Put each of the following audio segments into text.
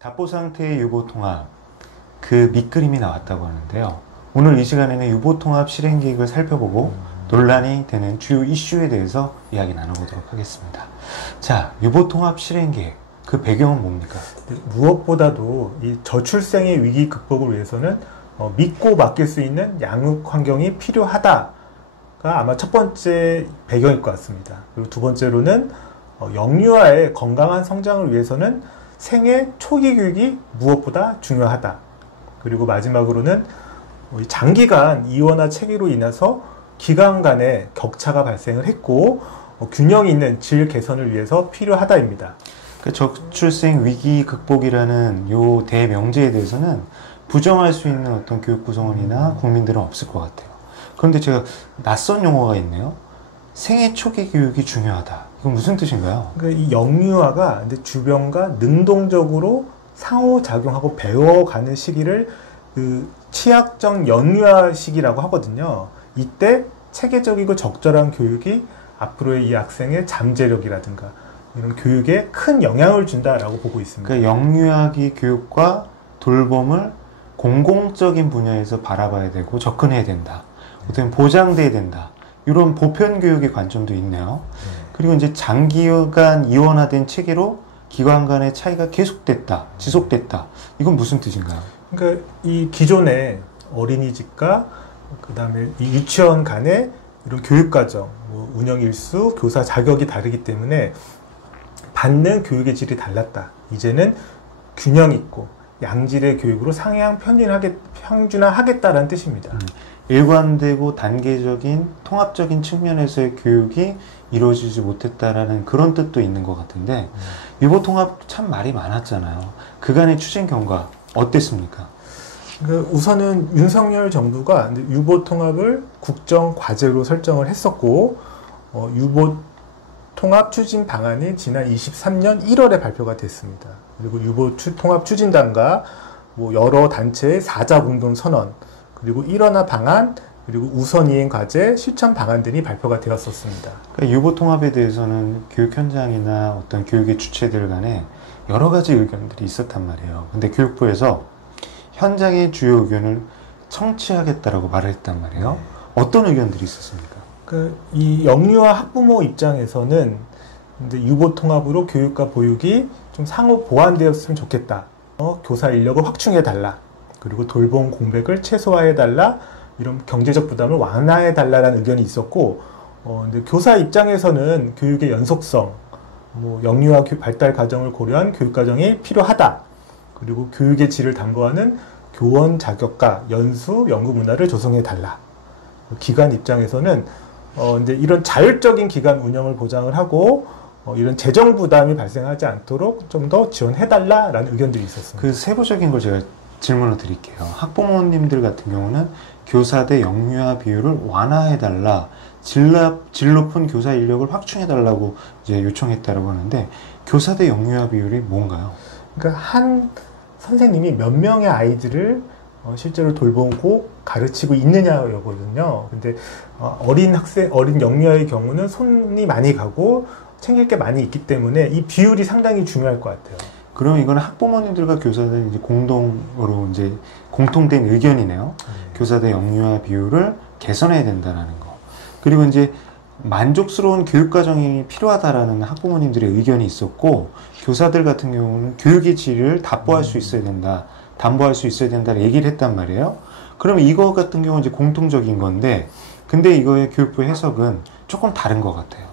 답보 상태의 유보통합, 그 밑그림이 나왔다고 하는데요. 오늘 이 시간에는 유보통합 실행계획을 살펴보고 논란이 되는 주요 이슈에 대해서 이야기 나눠보도록 하겠습니다. 자, 유보통합 실행계획, 그 배경은 뭡니까? 무엇보다도 이 저출생의 위기 극복을 위해서는 믿고 맡길 수 있는 양육 환경이 필요하다가 아마 첫 번째 배경일 것 같습니다. 그리고 두 번째로는 영유아의 건강한 성장을 위해서는 생애 초기 교육이 무엇보다 중요하다. 그리고 마지막으로는 장기간 이원화 체계로 인해서 기관 간의 격차가 발생을 했고 균형 있는 질 개선을 위해서 필요하다입니다. 그 저출생 위기 극복이라는 요 대명제에 대해서는 부정할 수 있는 어떤 교육 구성원이나 국민들은 없을 것 같아요. 그런데 제가 낯선 용어가 있네요. 생애 초기 교육이 중요하다. 이건 무슨 뜻인가요? 그러니까 이 영유아가 주변과 능동적으로 상호작용하고 배워가는 시기를 그 취약적 영유아 시기라고 하거든요. 이때 체계적이고 적절한 교육이 앞으로의 이 학생의 잠재력이라든가 이런 교육에 큰 영향을 준다라고 보고 있습니다. 그러니까 영유아기 교육과 돌봄을 공공적인 분야에서 바라봐야 되고 접근해야 된다. 어떻게 보장돼야 된다. 이런 보편 교육의 관점도 있네요. 그리고 이제 장기간 이원화된 체계로 기관 간의 차이가 계속됐다, 지속됐다. 이건 무슨 뜻인가요? 그러니까 이 기존의 어린이집과 그다음에 이 유치원 간의 이런 교육과정, 운영 일수, 교사 자격이 다르기 때문에 받는 교육의 질이 달랐다. 이제는 균형 있고 양질의 교육으로 상향 평준화하겠다라는 뜻입니다. 일관되고 단계적인 통합적인 측면에서의 교육이 이루어지지 못했다라는 그런 뜻도 있는 것 같은데 유보통합 참 말이 많았잖아요. 그간의 추진 경과 어땠습니까? 우선은 윤석열 정부가 유보통합을 국정과제로 설정을 했었고 유보통합 추진 방안이 지난 23년 1월에 발표가 됐습니다. 그리고 유보통합 추진단과 여러 단체의 4자 공동선언 그리고 일원화 방안, 그리고 우선이행 과제, 실천 방안 등이 발표가 되었었습니다. 그러니까 유보통합에 대해서는 교육 현장이나 어떤 교육의 주체들 간에 여러 가지 의견들이 있었단 말이에요. 근데 교육부에서 현장의 주요 의견을 청취하겠다라고 말을 했단 말이에요. 어떤 의견들이 있었습니까? 이 영유아 학부모 입장에서는 유보통합으로 교육과 보육이 좀 상호 보완되었으면 좋겠다. 교사 인력을 확충해달라. 그리고 돌봄 공백을 최소화해달라, 이런 경제적 부담을 완화해달라는 의견이 있었고, 근데 교사 입장에서는 교육의 연속성, 영유아 발달 과정을 고려한 교육 과정이 필요하다. 그리고 교육의 질을 담보하는 교원 자격과 연수, 연구 문화를 조성해달라. 기관 입장에서는 이제 이런 자율적인 기관 운영을 보장을 하고 이런 재정 부담이 발생하지 않도록 좀 더 지원해달라라는 의견들이 있었습니다. 그 세부적인 걸 제가 질문을 드릴게요. 학부모님들 같은 경우는 교사 대 영유아 비율을 완화해달라, 질 높은 교사 인력을 확충해달라고 이제 요청했다라고 하는데 교사 대 영유아 비율이 뭔가요? 그러니까 한 선생님이 몇 명의 아이들을 실제로 돌보고 가르치고 있느냐였거든요. 근데 어린 영유아의 경우는 손이 많이 가고 챙길 게 많이 있기 때문에 이 비율이 상당히 중요할 것 같아요. 그럼 이거는 학부모님들과 교사들 이제 공동으로 이제 공통된 의견이네요. 교사 대 영유아 비율을 개선해야 된다라는 거. 그리고 이제 만족스러운 교육 과정이 필요하다라는 학부모님들의 의견이 있었고 교사들 같은 경우는 교육의 질을 담보할 수 있어야 된다. 담보할 수 있어야 된다를 얘기를 했단 말이에요. 그러면 이거 같은 경우는 이제 공통적인 건데 근데 이거의 교육부 해석은 조금 다른 것 같아요.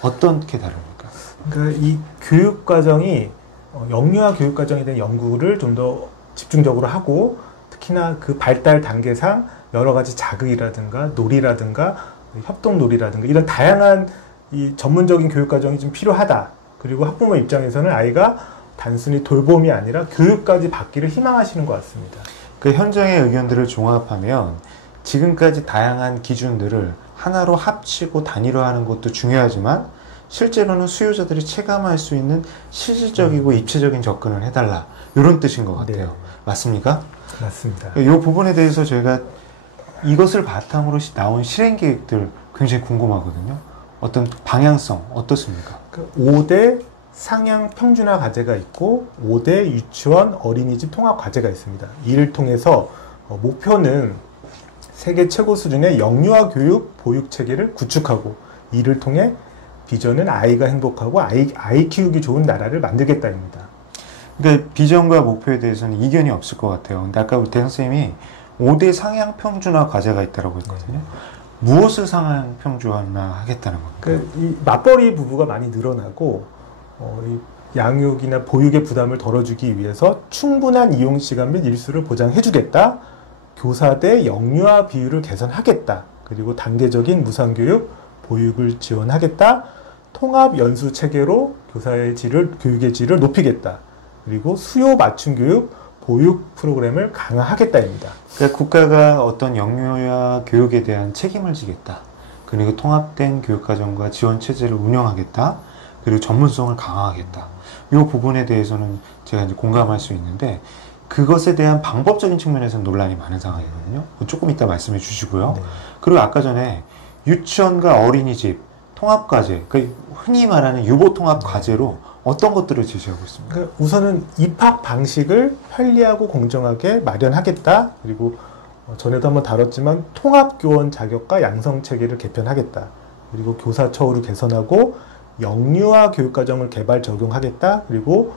어떻게 다릅니까? 그러니까 이 교육 과정이 영유아 교육 과정에 대한 연구를 좀 더 집중적으로 하고 특히나 그 발달 단계상 여러 가지 자극이라든가 놀이라든가 협동 놀이라든가 이런 다양한 이 전문적인 교육 과정이 좀 필요하다. 그리고 학부모 입장에서는 아이가 단순히 돌봄이 아니라 교육까지 받기를 희망하시는 것 같습니다. 그 현장의 의견들을 종합하면 지금까지 다양한 기준들을 하나로 합치고 단일화하는 것도 중요하지만 실제로는 수요자들이 체감할 수 있는 실질적이고 입체적인 접근을 해달라 이런 뜻인 것 같아요. 네. 맞습니까? 맞습니다. 이 부분에 대해서 저희가 이것을 바탕으로 나온 실행 계획들 굉장히 궁금하거든요. 어떤 방향성 어떻습니까? 5대 상향 평준화 과제가 있고 5대 유치원 어린이집 통합 과제가 있습니다. 이를 통해서 목표는 세계 최고 수준의 영유아 교육 보육 체계를 구축하고 이를 통해 비전은 아이가 행복하고 아이 키우기 좋은 나라를 만들겠다입니다. 그러니까 비전과 목표에 대해서는 이견이 없을 것 같아요. 근데 아까 대선 선생님이 5대 상향 평준화 과제가 있다고 했거든요. 무엇을 상향 평준화 하겠다는 겁니까? 이 맞벌이 부부가 많이 늘어나고 이 양육이나 보육의 부담을 덜어주기 위해서 충분한 이용 시간 및 일수를 보장해주겠다. 교사대 영유아 비율을 개선하겠다. 그리고 단계적인 무상교육, 보육을 지원하겠다. 통합 연수 체계로 교육의 질을 높이겠다. 그리고 수요 맞춤 교육, 보육 프로그램을 강화하겠다입니다. 그러니까 국가가 어떤 영유아 교육에 대한 책임을 지겠다. 그리고 통합된 교육과정과 지원 체제를 운영하겠다. 그리고 전문성을 강화하겠다. 이 부분에 대해서는 제가 이제 공감할 수 있는데 그것에 대한 방법적인 측면에서는 논란이 많은 상황이거든요. 조금 이따 말씀해 주시고요. 네. 그리고 아까 전에 유치원과 어린이집 통합과제, 그러니까 흔히 말하는 유보 통합 과제로 어떤 것들을 제시하고 있습니까? 그러니까 우선은 입학 방식을 편리하고 공정하게 마련하겠다. 그리고 전에도 한번 다뤘지만 통합교원 자격과 양성 체계를 개편하겠다. 그리고 교사 처우를 개선하고 영유아 교육과정을 개발 적용하겠다. 그리고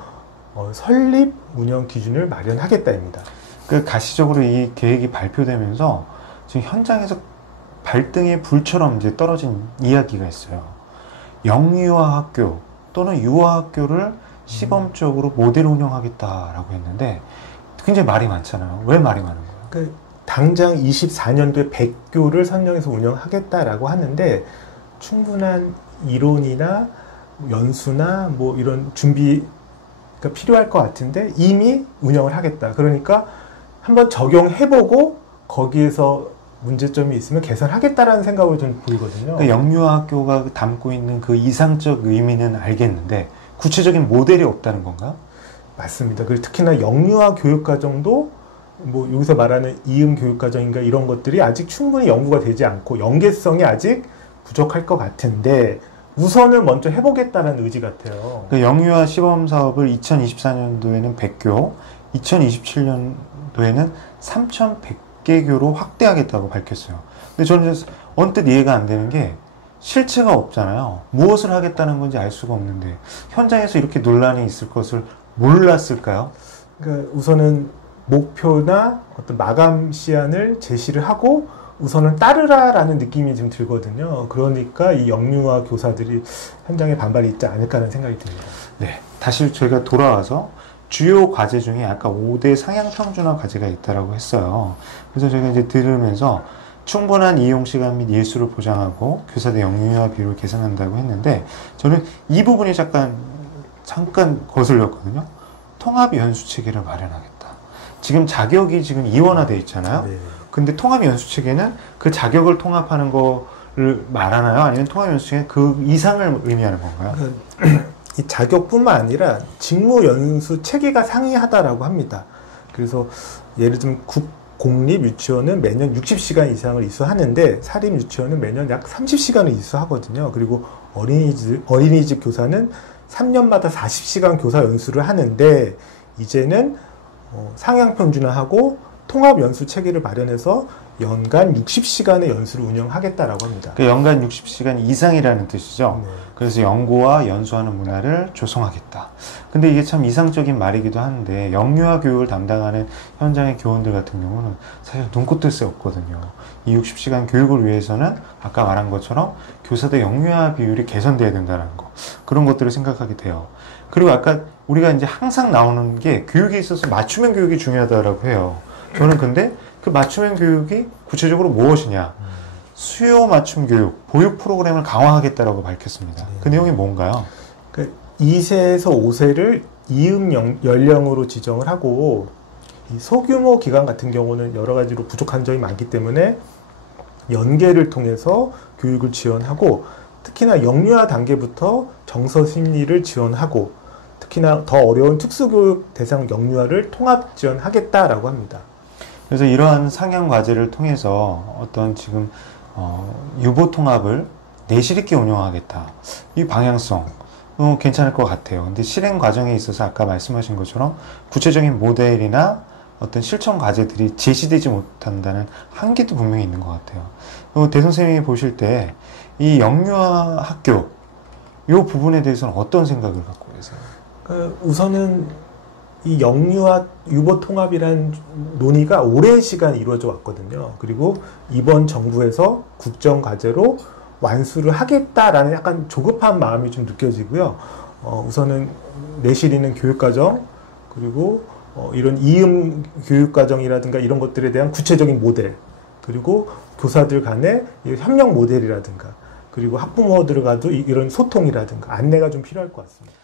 설립 운영 기준을 마련하겠다입니다. 그 가시적으로 이 계획이 발표되면서 지금 현장에서 발등에 불처럼 이제 떨어진 이야기가 있어요. 영유아 학교 또는 유아 학교를 시범적으로 모델 운영하겠다라고 했는데 굉장히 말이 많잖아요. 왜 말이 많은 거예요? 당장 24년도에 100교를 선정해서 운영하겠다라고 하는데 충분한 이론이나 연수나 뭐 이런 준비가 필요할 것 같은데 이미 운영을 하겠다. 그러니까 한번 적용해보고 거기에서 문제점이 있으면 개선하겠다라는 생각을 좀 보이거든요. 그러니까 영유아 학교가 담고 있는 그 이상적 의미는 알겠는데 구체적인 모델이 없다는 건가요? 맞습니다. 그리고 특히나 영유아 교육과정도 뭐 여기서 말하는 이음 교육과정인가 이런 것들이 아직 충분히 연구가 되지 않고 연계성이 아직 부족할 것 같은데 우선은 먼저 해보겠다는 의지 같아요. 그 영유아 시범 사업을 2024년도에는 100교, 2027년도에는 3,100개 교로 확대하겠다고 밝혔어요. 근데 저는 언뜻 이해가 안 되는 게 실체가 없잖아요. 무엇을 하겠다는 건지 알 수가 없는데 현장에서 이렇게 논란이 있을 것을 몰랐을까요? 그러니까 우선은 목표나 어떤 마감 시한을 제시를 하고 우선은 따르라라는 느낌이 좀 들거든요. 그러니까 이 영유아 교사들이 현장에 반발이 있지 않을까라는 생각이 듭니다. 네, 다시 저희가 돌아와서 주요 과제 중에 아까 5대 상향 평준화 과제가 있다라고 했어요. 그래서 제가 이제 들으면서 충분한 이용 시간 및 일수를 보장하고 교사대 영유아 비율을 개선한다고 했는데 저는 이 부분이 잠깐 거슬렸거든요. 통합 연수 체계를 마련하겠다. 지금 자격이 지금 이원화돼 있잖아요. 네. 근데 통합 연수 체계는 그 자격을 통합하는 거를 말하나요? 아니면 통합 연수 체계 그 이상을 의미하는 건가요? 이 자격뿐만 아니라 직무 연수 체계가 상이하다라고 합니다. 그래서 예를 들면 공립 유치원은 매년 60시간 이상을 이수하는데 사립 유치원은 매년 약 30시간을 이수하거든요. 그리고 어린이집 교사는 3년마다 40시간 교사 연수를 하는데 이제는 상향 평준화하고 통합 연수 체계를 마련해서 연간 60시간의 연수를 운영하겠다라고 합니다. 그 연간 60시간 이상이라는 뜻이죠. 네. 그래서 연구와 연수하는 문화를 조성하겠다. 근데 이게 참 이상적인 말이기도 한데 영유아 교육을 담당하는 현장의 교원들 같은 경우는 사실 눈코 뜰 새 없거든요. 이 60시간 교육을 위해서는 아까 말한 것처럼 교사대 영유아 비율이 개선돼야 된다는 거. 그런 것들을 생각하게 돼요. 그리고 아까 우리가 이제 항상 나오는 게 교육에 있어서 맞춤형 교육이 중요하다고 해요. 저는 근데 그 맞춤형 교육이 구체적으로 무엇이냐? 수요 맞춤 교육, 보육 프로그램을 강화하겠다라고 밝혔습니다. 그 내용이 뭔가요? 2세에서 5세를 이음 연령으로 지정을 하고 이 소규모 기관 같은 경우는 여러 가지로 부족한 점이 많기 때문에 연계를 통해서 교육을 지원하고 특히나 영유아 단계부터 정서 심리를 지원하고 특히나 더 어려운 특수교육 대상 영유아를 통합 지원하겠다라고 합니다. 그래서 이러한 상향 과제를 통해서 어떤 지금 유보 통합을 내실 있게 운영하겠다. 이 방향성 괜찮을 것 같아요. 근데 실행 과정에 있어서 아까 말씀하신 것처럼 구체적인 모델이나 어떤 실천 과제들이 제시되지 못한다는 한계도 분명히 있는 것 같아요. 대 선생님이 보실 때 이 영유아 학교 이 부분에 대해서는 어떤 생각을 갖고 계세요? 우선은 이 영유아 유보 통합이란 논의가 오랜 시간 이루어져 왔거든요. 그리고 이번 정부에서 국정 과제로 완수를 하겠다라는 약간 조급한 마음이 좀 느껴지고요. 우선은 내실 있는 교육과정, 그리고 이런 이음 교육과정이라든가 이런 것들에 대한 구체적인 모델, 그리고 교사들 간의 협력 모델이라든가, 그리고 학부모들 간도 이런 소통이라든가 안내가 좀 필요할 것 같습니다.